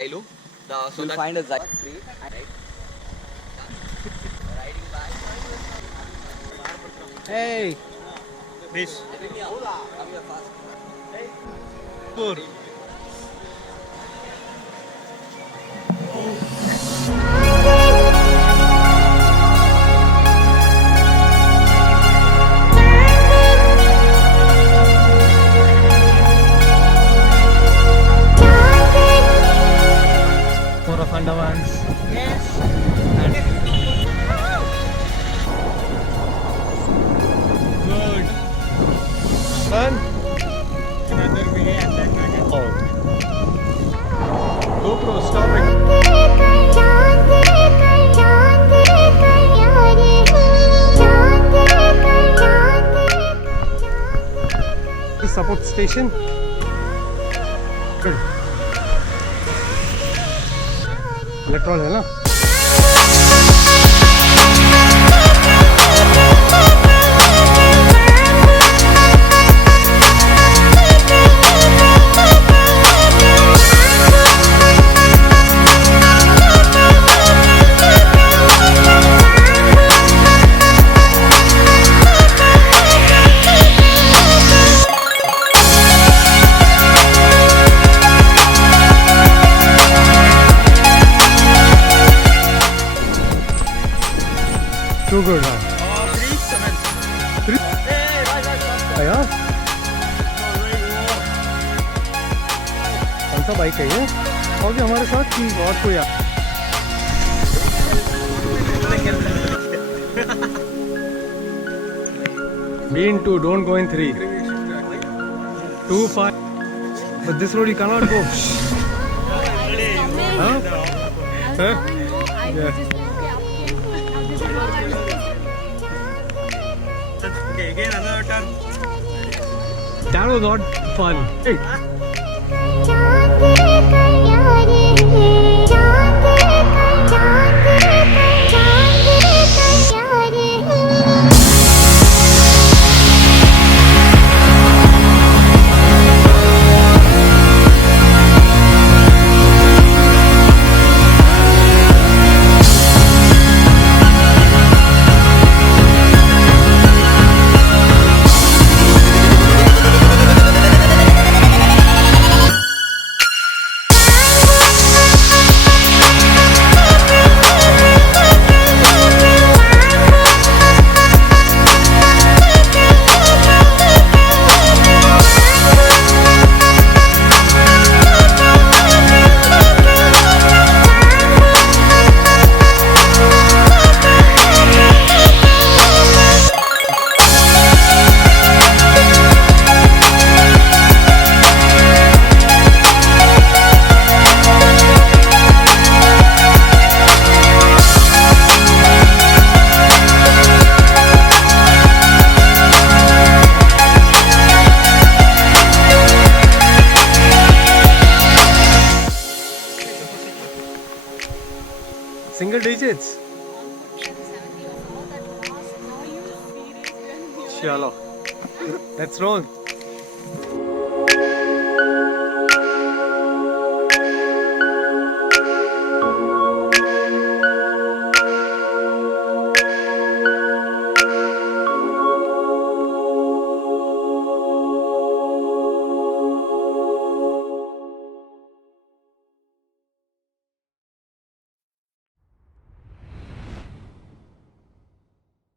Hello. So You'll that find a tree, right? Hey, this poor. More of Andamans. Yes. And good. Fun. Another way and then again. Oh. GoPro, stop it. Support station. Good. Electron है ना. Too good, huh? 3 yeah? कौन सा bike है ये? और भी हमारे साथ थी और कोई Been to, don't go in 3. 2, 5. But this road you cannot go. Huh? Huh? Yeah. okay, again another turn. That was not fun. Hey. Single digits. Chalo. Let's roll.